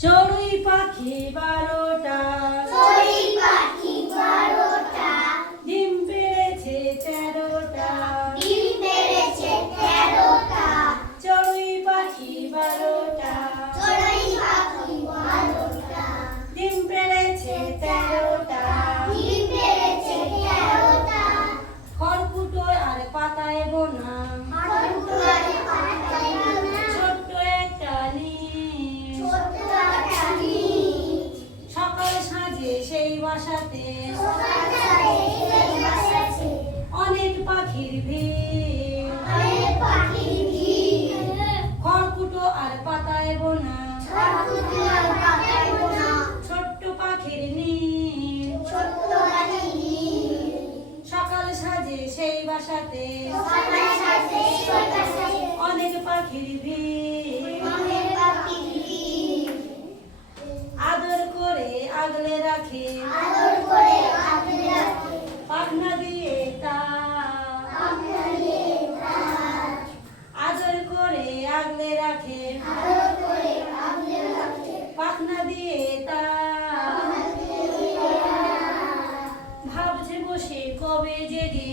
চড়ুই পাখি 12টা, চড়ুই পাখি 12টা, ডিম পেড়েছে 13টা, ডিম পেড়েছে 13টা, চড়ুই পাখি 12টা, চড়ুই পাখি 12টা, ডিম পেড়েছে 13টা, ডিম পেড়েছে 13টা, খড়কুটো আর পাতায় বোনা খড়কুটোয় পাতায় বোনা, ছোট্ট একটা নিম, ছোট্ট একটা ডিম, সকাল সাজে সেই বাসাতে সকালে সেই বাসাতে অনেক পাখির ভিড়, অনেক পাখির ভিড়, খড়কুটো আর পাতায় বোনা খড়কুটোয় পাতায় বোনা, ছোট্ট পাখির নিম, ছোট্ট একটা ডিম, সকাল সাজে সেই বাসাতে সকালে সাজে সেই বাসাতে অনেক পাখির ভিড়, অনেক পাখির ভিড়, আদর করে আগলে রাখে আদর করে আগলে রাখে, পাখনা দিয়ে তার, আপনাকে তার, আদর করে আগলে রাখে আদর করে আগলে রাখে, পাখনা দিয়ে তার, আপনাকে তার, ভাবছে বসে কবে জেগে